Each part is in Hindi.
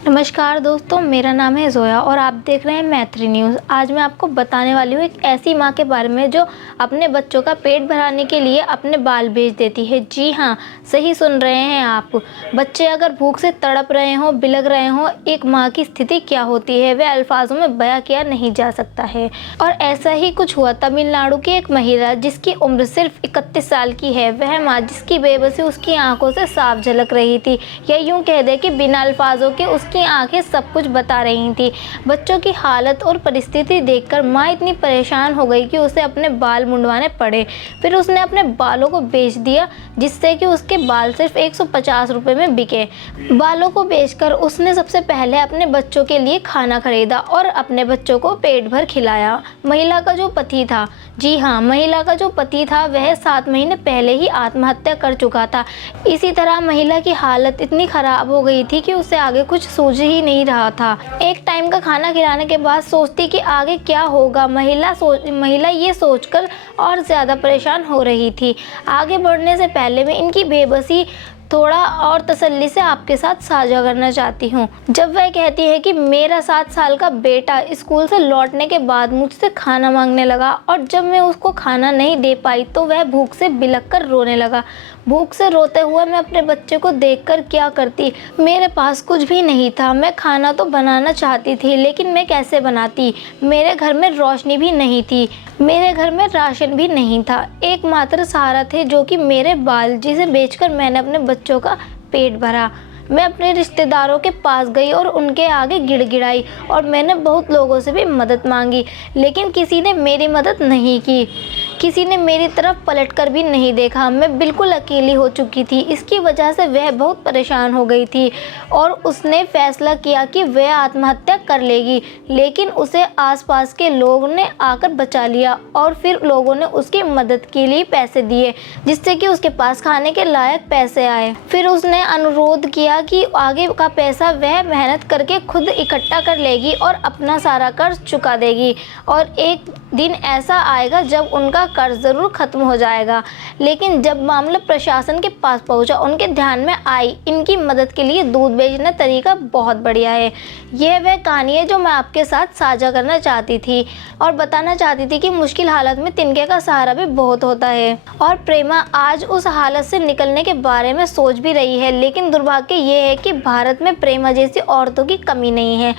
नमस्कार दोस्तों, मेरा नाम है ज़ोया और आप देख रहे हैं मैथिली न्यूज़। आज मैं आपको बताने वाली हूँ एक ऐसी माँ के बारे में जो अपने बच्चों का पेट भराने के लिए अपने बाल बेच देती है। जी हाँ, सही सुन रहे हैं आप। बच्चे अगर भूख से तड़प रहे हों, बिलख रहे हों, एक माँ की स्थिति क्या होती है वह अल्फाजों में बयां किया नहीं जा सकता है। और ऐसा ही कुछ हुआ तमिलनाडु की एक महिला जिसकी उम्र सिर्फ 31 साल की है। वह माँ जिसकी बेबसी उसकी आंखों से साफ झलक रही थी, या यूँ कह दे कि बिना अल्फाजों के उसकी आंखें सब कुछ बता रही थी। बच्चों की हालत और परिस्थिति देखकर माँ इतनी परेशान हो गई कि उसे अपने बाल मुंडवाने पड़े। फिर उसने अपने बालों को बेच दिया, जिससे कि उसके बाल सिर्फ 150 रुपये में बिके। बालों को बेचकर उसने सबसे पहले अपने बच्चों के लिए खाना खरीदा और अपने बच्चों को पेट भर खिलाया। महिला का जो पति था, जी हाँ, महिला का जो पति था वह 7 महीने पहले ही आत्महत्या कर चुका था। इसी तरह महिला की हालत इतनी खराब हो गई थी कि उसे आगे कुछ सूझ ही नहीं रहा था। एक टाइम का खाना खिलाने के बाद सोचती कि आगे क्या होगा। महिला ये सोचकर और ज़्यादा परेशान हो रही थी। आगे बढ़ने से पहले मैं इनकी बेबसी थोड़ा और तसल्ली से आपके साथ साझा करना चाहती हूँ। जब वह कहती है कि मेरा 7 साल का बेटा स्कूल से लौटने के बाद मुझसे खाना मांगने लगा और जब मैं उसको खाना नहीं दे पाई तो वह भूख से बिलख कर रोने लगा। भूख से रोते हुए मैं अपने बच्चे को देखकर क्या करती। मेरे पास कुछ भी नहीं था। मैं खाना तो बनाना चाहती थी, लेकिन मैं कैसे बनाती। मेरे घर में रोशनी भी नहीं थी, मेरे घर में राशन भी नहीं था। एकमात्र सहारा थे जो कि मेरे बाल, जिसे बेचकर मैंने अपने बच्चों का पेट भरा। मैं अपने रिश्तेदारों के पास गई और उनके आगे गिड़गिड़ाई और मैंने बहुत लोगों से भी मदद मांगी, लेकिन किसी ने मेरी मदद नहीं की। किसी ने मेरी तरफ पलटकर भी नहीं देखा। मैं बिल्कुल अकेली हो चुकी थी। इसकी वजह से वह बहुत परेशान हो गई थी और उसने फैसला किया कि वह आत्महत्या कर लेगी, लेकिन उसे आसपास के लोगों ने आकर बचा लिया और फिर लोगों ने उसकी मदद के लिए पैसे दिए, जिससे कि उसके पास खाने के लायक पैसे आए। फिर उसने अनुरोध किया कि आगे का पैसा वह मेहनत करके खुद इकट्ठा कर लेगी और अपना सारा कर्ज चुका देगी, और एक दिन ऐसा आएगा जब उनका कर्ज ज़रूर ख़त्म हो जाएगा। लेकिन जब मामला प्रशासन के पास पहुंचा, उनके ध्यान में आई इनकी मदद के लिए दूध बेचना तरीका बहुत बढ़िया है। यह वह कहानी है जो मैं आपके साथ साझा करना चाहती थी और बताना चाहती थी कि मुश्किल हालत में तिनके का सहारा भी बहुत होता है। और प्रेमा आज उस हालत से निकलने के बारे में सोच भी रही है, लेकिन दुर्भाग्य ये है कि भारत में प्रेमा जैसी औरतों की कमी नहीं है।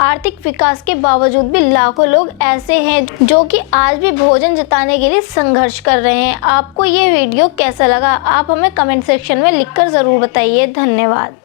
आर्थिक विकास के बावजूद भी लाखों लोग ऐसे हैं जो कि आज भी भोजन जुटाने के लिए संघर्ष कर रहे हैं। आपको ये वीडियो कैसा लगा, आप हमें कमेंट सेक्शन में लिखकर ज़रूर बताइए। धन्यवाद।